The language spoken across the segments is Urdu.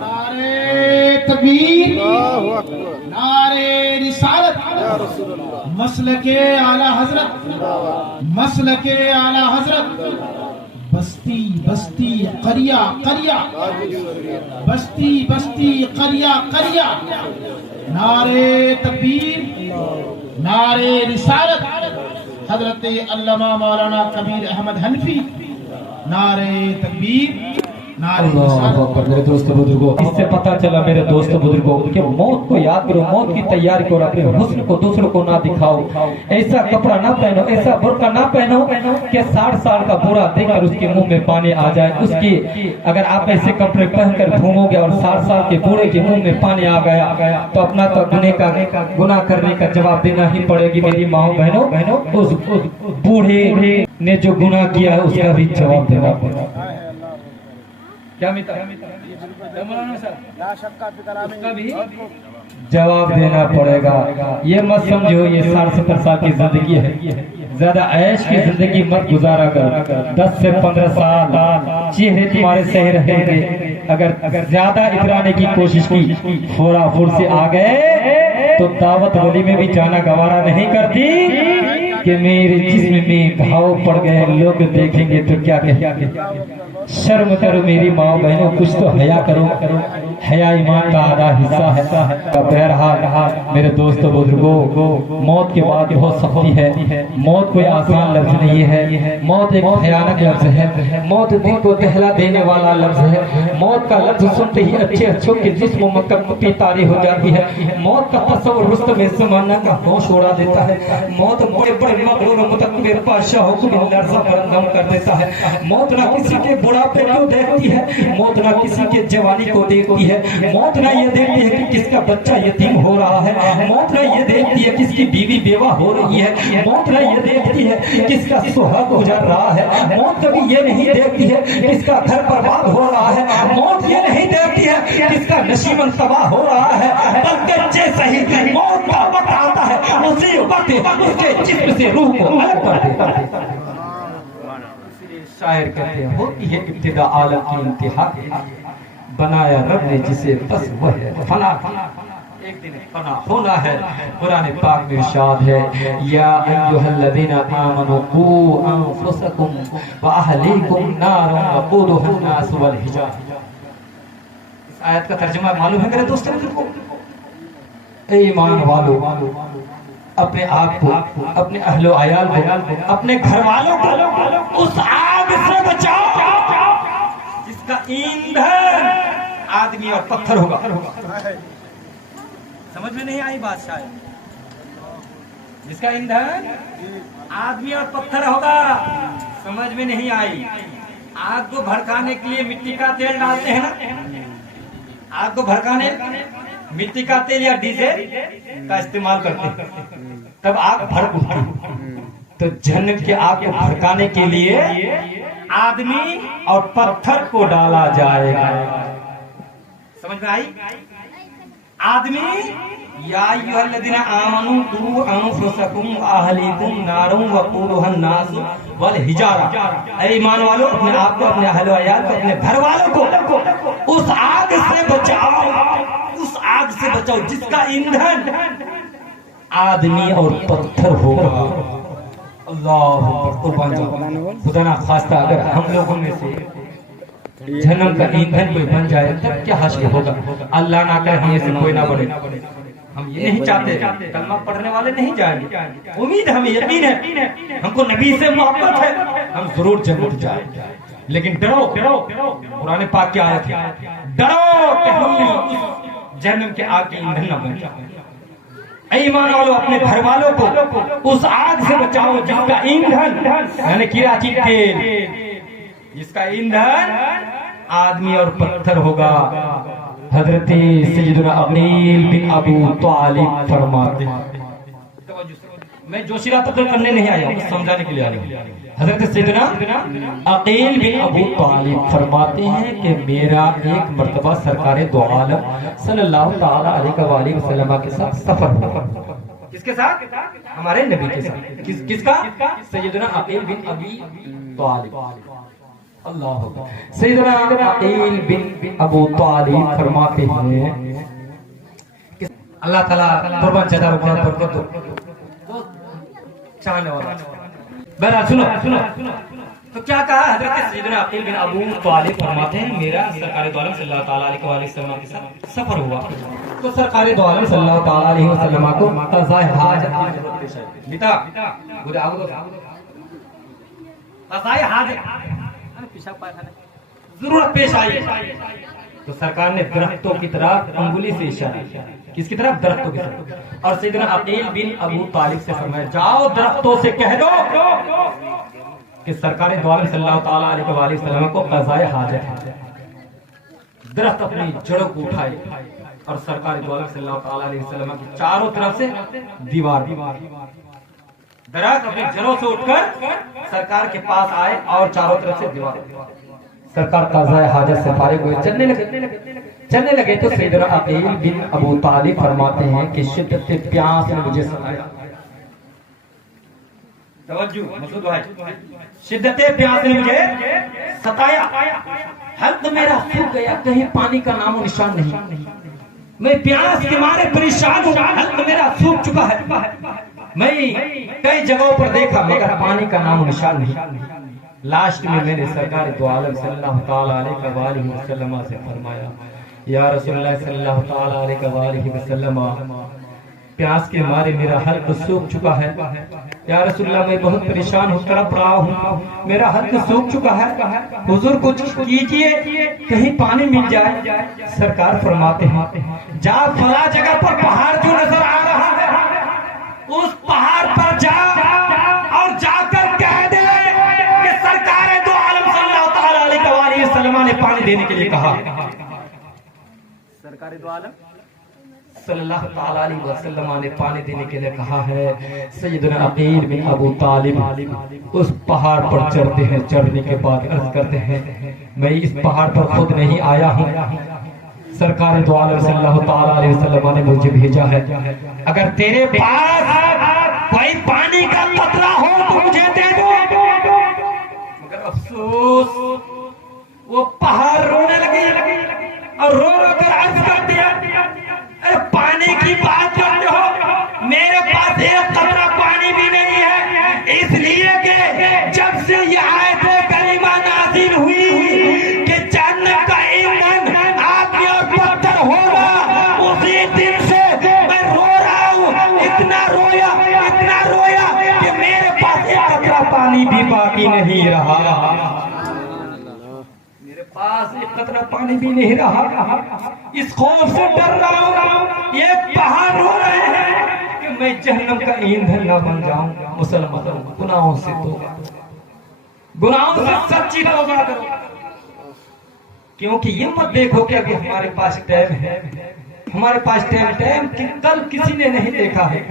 نعرے تکبیر، نعرے رسالت، مسلک اعلی حضرت، مسلک اعلی حضرت، بستی بستی قریہ قریہ، بستی بستی قریہ قریہ، نعرے تکبیر، نعرے رسالت، حضرت علامہ مولانا کبیر احمد حنفی، نعرے تکبیر، میرے دوست بزرگوں، اس سے پتہ چلا میرے دوست بزرگوں کہ موت کو یاد کرو، موت کی تیاری کرو، اپنے حسن کو دوسروں کو نہ دکھاؤ، ایسا کپڑا نہ پہنو، ایسا برقع نہ پہنو کہ 60 سال کا بوڑھا دیکھ کر اس کے منہ میں پانی آ جائے۔ اس کی اگر آپ ایسے کپڑے پہن کر گھومو گے اور 60 سال کے بوڑھے کے منہ میں پانی آ گیا تو اپنا تو گناہ کرنے کا جواب دینا ہی پڑے گی۔ میری ماں بہنوں، اس بوڑھے نے جو گناہ کیا ہے اس کا بھی جواب دینا پڑے گا۔ کیا میتا مولانا صاحب اس کا بھی جواب دینا پڑے گا۔ یہ مت سمجھو یہ 60-70 سال کی زندگی ہے، زیادہ عیش کی زندگی مت گزارا کر۔ 10 سے 15 سال چہرے تمہارے صحیح رہیں گے، اگر زیادہ اترانے کی کوشش کی فورا فور سے آ گئے تو دعوت ولی میں بھی جانا گوارا نہیں کرتی کہ میرے جسم میں گھاؤ پڑ گئے، لوگ دیکھیں گے تو کیا کہیں گے۔ شرم کرو میری ماں بہنوں، کچھ تو حیا کرو، حیا ایمان کا آدھا حصہ ہے۔ بہرحال میرے دوستو بزرگوں، موت کے بعد بہت سختی ہے۔ موت کوئی آسان لفظ نہیں ہے، موت ایک بھیانک لفظ ہے، موت دل کو دہلا دینے والا لفظ ہے۔ موت کا لفظ سنتے ہی اچھے اچھوں کے جسم و مکمل تاری ہو جاتی ہے۔ موت کا تصور رستم زمانہ کا ہوش اڑا دیتا ہے۔ موت بڑے بڑے مغرور و متکبر بادشاہوں کو لرزہ برہم کر دیتا ہے۔ موت نہ کسی کے بڑھاپے کو دیکھتی ہے، موت نہ کسی کے جوانی کو دیکھتی ہے، موت نہ یہ دیکھتی ہے کہ کس کا بچہ یتیم ہو رہا ہے، موت نہ یہ دیکھتی ہے کس کی بیوی بیوہ ہو رہی ہے، موت نہ یہ دیکھتی ہے کس کا سہاگ گزر رہا ہے، موت کبھی یہ نہیں دیکھتی ہے کس کا گھر برباد ہو رہا ہے، موت یہ نہیں دیکھتی ہے کس کا نشیمن تباہ ہو رہا ہے، بلکہ جیسے ہی موت کا وقت آتا ہے اسی وقت اس کے جسم سے روح کو الگ کر دیتا ہے۔ شاعر کہتے ہیں ہوتی ہے ابتدا عالم کی انتہا کے، بنایا رب نے جسے بس وہ ہے فنا، ایک دن فنا ہونا ہے۔ قرآن پاک میں ارشاد ہے یا ایھا الذین آمنوا قوا انفسکم واہلیکم نارا وقودها الناس والحجارہ۔ اس آیت کا ترجمہ معلوم ہے میرے دوستوں کو؟ اے ایمان والو، اپنے آپ کو، اپنے اہل و عیال کو، اپنے گھر والوں کو اس آگ سے بچاؤ جس کا ایندھن آدمی اور پتھر ہوگا۔ سمجھ میں نہیں آئی بات؟ شاید جس کا ایندھن آدمی اور پتھر ہوگا، سمجھ میں نہیں آئی؟ آگ کو بھڑکانے کے لیے مٹی کا تیل ڈالتے ہیں نا، آگ کو بھڑکانے مٹی کا تیل یا ڈیزل کا استعمال کرتے ہیں، تب آگ بھڑک اٹھتی۔ تو جہنم کی آگ کو بھڑکانے کے لیے آدمی اور پتھر کو ڈالا جائے گا۔ سمجھ میں آئی؟ آدمی یا ایھا الذین آمنوا قوا انفسکم واہلیکم نارا وقودها الناس والحجارہ۔ اے ایمان والو، اپنے آپ کو، اپنے اہل و عیال کو، اپنے گھر والوں کو اس آگ سے بچاؤ، اس آگ سے بچاؤ جس کا ایندھن آدمی اور پتھر ہوگا۔ اللہ قربان جاؤ، خدا نہ خواستہ اگر ہم لوگوں میں سے جہنم کا ایندھن کوئی بن جائے تب کیا حشر ہوگا؟ اللہ نہ کرے ہم سے کوئی نہ بڑھے۔ ہم یہ نہیں چاہتے، کلمہ پڑھنے والے نہیں جائیں گے، امید ہمیں یقین ہے، ہم کو نبی سے محبت ہے، ہم ضرور جنت جائیں گے۔ لیکن ڈرو، قرآن پاک کی آیت ہے، ڈرو کہ ہم جہنم کے آگ کے ایندھن نہ بن جائیں۔ اے ایمان والو، اپنے گھر والوں کو اس آگ سے بچاؤ جس کا ایندھن یعنی کراچی تیل، جس کا ایندھن آدمی اور پتھر ہوگا۔ حضرت سیدنا عقیل بن ابو طالب فرماتے ہیں، میں جوشیرہ تقریر کرنے نہیں آیا ہوں، سمجھانے کے لیے آیا ہوں۔ حضرت سیدنا عقیل بن ابو طالب فرماتے ہیں کہ میرا ایک مرتبہ سرکار دو عالم صلی اللہ تعالی علیہ وآلہ وسلم کے ساتھ سفر ہوا۔ کس کے ساتھ؟ ہمارے نبی کے ساتھ۔ کس کا؟ سیدنا عقیل بن ابی طالب۔ اللہ سیدنا عقیل بن ابو طالب فرماتے ہیں اللہ تعالیٰ قربان چدا رکھا برکت دو چاہنے والا بہرحال سنو تو کیا کہا حضرت سیدنا عقیل بن ابو طالب فرماتے ہیں میرا سرکار دو عالم صلی اللہ تعالیٰ علیہ وسلم کے ساتھ سفر ہوا تو سرکار دو عالم صلی اللہ تعالیٰ علیہ وسلم کو قضاء حاجت پیش آئی بیٹا مجھے آگے قضاء حاجت پیشاب پاخانہ ضرورت پیش آئی تو سرکار نے درختوں کی طرف انگلی سے اشارہ کیا کس کی طرف درختوں کی طرف اور سیدنا عقیل بن ابو طالب سے فرمایا جاؤ درختوں سے کہہ دو کہ سرکار دو عالم صلی اللہ تعالیٰ علیہ وآلہ وسلم کو قضاء حاجت ہے درخت اپنی جڑوں کو اٹھائے اور سرکار دو عالم صلی اللہ تعالیٰ علیہ وسلم کی چاروں طرف سے دیوار درخت اپنی جڑوں سے اٹھ کر سرکار کے پاس آئے اور چاروں طرف سے دیوار سرکار قضاء حاجت سے فارغ ہوئے چلنے لگے تو سیدنا عقیل بن ابو طالب فرماتے ہیں کہ شدت پیاس نے مجھے ستایا توجہ مسعود بھائی شدت پیاس نے مجھے ستایا حلق میرا سوکھ گیا کہیں پانی کا نام و نشان نہیں میں پیاس کے مارے پریشان ہوں حلق میرا سوکھ چکا ہے میں کئی جگہوں پر دیکھا مگر پانی کا نام و نشان نہیں لاسٹ میں میں نے سرکار دو عالم صلی اللہ تعالیٰ علیہ وآلہ وسلم سے فرمایا یا رسول اللہ صلی اللہ تعالیٰ علیہ وآلہ وسلم پیاس کے مارے میرا حلق سوکھ چکا ہے یا رسول اللہ میں بہت پریشان ہوں تڑپ رہا ہوں میرا حلق سوکھ چکا ہے حضور کچھ کیجئے کہیں پانی مل جائے سرکار فرماتے ہیں جا فلاں جگہ پر پہاڑ جو نظر آ رہا ہے اس پہاڑ پر جا اور جا کر کہہ دے کہ سرکار دو عالم صلی اللہ تعالیٰ علیہ وآلہ وسلم نے پانی دینے کے لیے کہا سرکار دو عالم صلی اللہ تعالیٰ علیہ وسلم نے پانی دینے کے لیے کہا ہے سیدنا عقیل بن ابو طالب اس پہاڑ پر چڑھتے ہیں چڑھنے کے بعد عرض کرتے ہیں میں اس پہاڑ پر خود نہیں آیا ہوں سرکار دو عالم صلی اللہ تعالیٰ علیہ وسلم نے مجھے بھیجا ہے اگر تیرے پاس کوئی پانی کا قطرہ ہو تو مجھے دے دو مگر افسوس وہ پہاڑ رونے لگی اور رو رو کر عرض کر دیا پانی کی بات کرتے ہو میرے پاس ایک قطرہ پانی بھی نہیں ہے اس لیے کہ جب سے یہ آیت کریمہ نازل ہوئی کہ جنت کا ایندھن آگ اور پتھر ہوگا اسی دن سے میں رو رہا ہوں اتنا رویا کہ میرے پاس ایک قطرہ پانی بھی باقی نہیں رہا پاس ایک قطرہ پانی بھی نہیں رہا اس خوف سے ڈر رہا ہوں یہ پہاڑ رو رہے ہیں کہ میں جہنم کا ایندھن نہ بن جاؤں مسلمان گناہوں سے توبہ گناہوں سے سچی توبہ کرو کیونکہ یہ مت دیکھو کہ ابھی ہمارے پاس ٹائم ہے ہمارے پاس ٹائم کہ کل کسی نے نہیں دیکھا ہے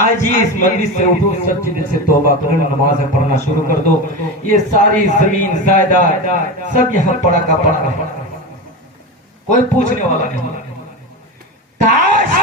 آج ہی اس مجلس سے اٹھو سچی دل سے توبہ کرو نماز پڑھنا شروع کر دو یہ ساری زمین زائدہ سب یہاں پڑا کا پڑا ہے کوئی پوچھنے والا نہیں کاش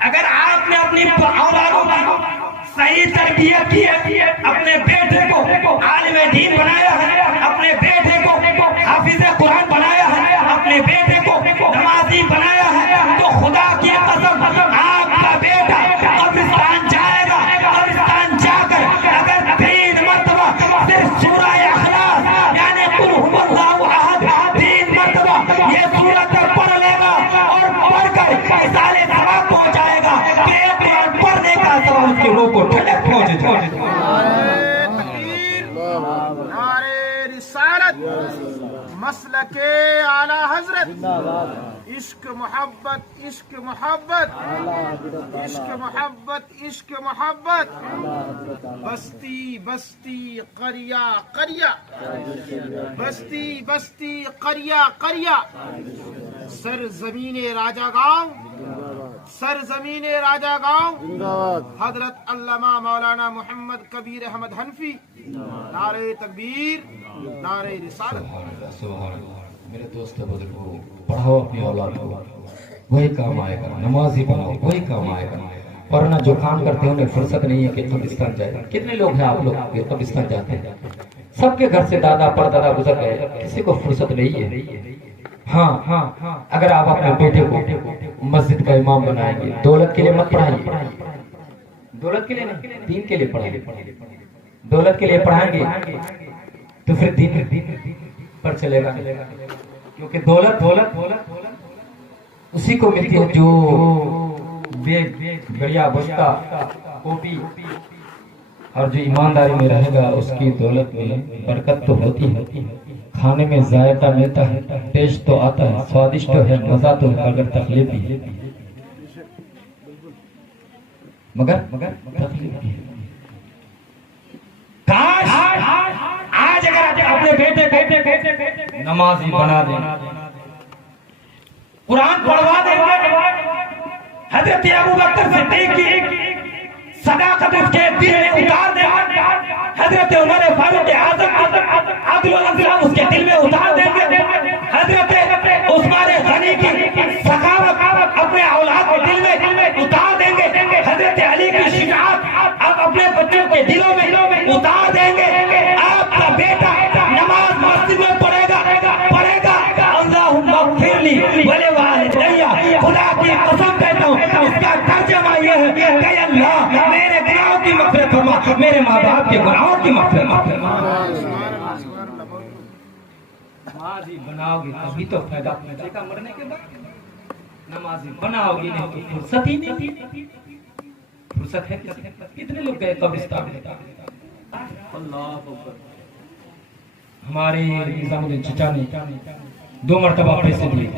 اگر آپ نے اپنی اولادوں کی صحیح تربیت کی ہے اپنے بیٹے کو عالم دین بنایا ہے اپنے بیٹے کو حافظ قرآن بنایا ہے اپنے بیٹے کو نمازی بنایا ہے تو خدا کی قسم آپ کا بیٹا قبرستان جائے گا قبرستان جا کر اگر 3 مرتبہ صرف سورہ اخلاص یعنی قل هو اللہ احد 3 مرتبہ یہ سورت پڑھ لے گا اور پڑھ کر سارے ثواب پہنچائے گا کہ پڑھنے کا ثواب اس کے روح کو ٹھنڈک پہنچ جائے نعرے رسالت مسلک اعلی حضرت عشق محبت عشق محبت عشق محبت عشق محبت بستی بستی قریہ قریہ بستی بستی قریہ قریہ سرزمین راجہ گاؤں سرزمین راجہ گاؤں حضرت علامہ مولانا محمد کبیر احمد حنفی نعرہ تکبیر نعرہ رسالت میرے دوست بزرگوں پڑھاؤ اپنی اولاد کو وہی کام آئے گا نمازی بناؤ وہی کام آئے گا ورنہ جو کام کرتے ہیں انہیں فرصت نہیں ہے کہ قبرستان جائے کتنے لوگ ہیں آپ لوگ قبرستان جاتے ہیں سب کے گھر سے دادا پردادا گزر گئے، کسی کو فرصت نہیں ہے۔ ہاں اگر آپ اپنے بیٹے کو مسجد کا امام بنائیں گے، دولت کے لیے مت پڑھائیے، دولت کے لیے نہیں، دین کے لیے پڑھائیے۔ دولت کے لیے پڑھائیں گے تو پھر دین پر چلے گا، کیونکہ دولت اسی کو ملتی ہے جو بڑھیا بچتا کاپی اور جو ایمانداری میں رہے گا، اس کی دولت میں برکت تو ہوتی ہے، کھانے میں ذائقہ ملتا ہے، ٹیسٹ تو آتا ہے، سوادشٹ تو ہے، مزہ تو ہے، مگر تکلیف بھی ہے، مگر تکلیف بھی ہے۔ کاش آج اگر آپ اپنے بیٹے نمازی بنا دیں، قرآن پڑھوا دیں گے، حضرت ابوبکر صدیق کی صداقت اس کے دل میں اتار دیں گے، حضرت عمر فاروق اعظم عدل و انصاف اس کے دل میں اتار دیں گے، حضرت عثمان غنی کی سخاوت اپنے اولاد کے دل میں اتار دیں گے، حضرت علی کی شجاعت اب اپنے بچوں کے دلوں میں اتار دیں گے۔ آپ کا بیٹا نماز مسجد میں پڑھے گا، اللہم اغفر لی ولوالدی، خدا کی قسم کہتا ہوں اس کا ترجمہ یہ ہے کہ اللہ میرے گناہوں کی مغفرت فرما، میرے ماں باپ کے گناہوں کی مغفرت فرما۔ نمازی بناؤ گے تبھی تو فائدہ پہنچے گا مرنے کے بعد، نمازی بناؤ گے نہیں تو فرصت ہی نہیں، فرصت ہے کتنے لوگ گئے قبرستان میں؟ ہمارے نظام الدین چچا نے 2 مرتبہ پیسے دیے،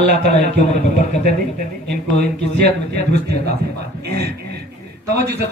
اللہ تعالیٰ ان کی عمر میں برکتیں دے، ان کو ان کی صحت میں درستی عطا فرمائے۔ توجہ سے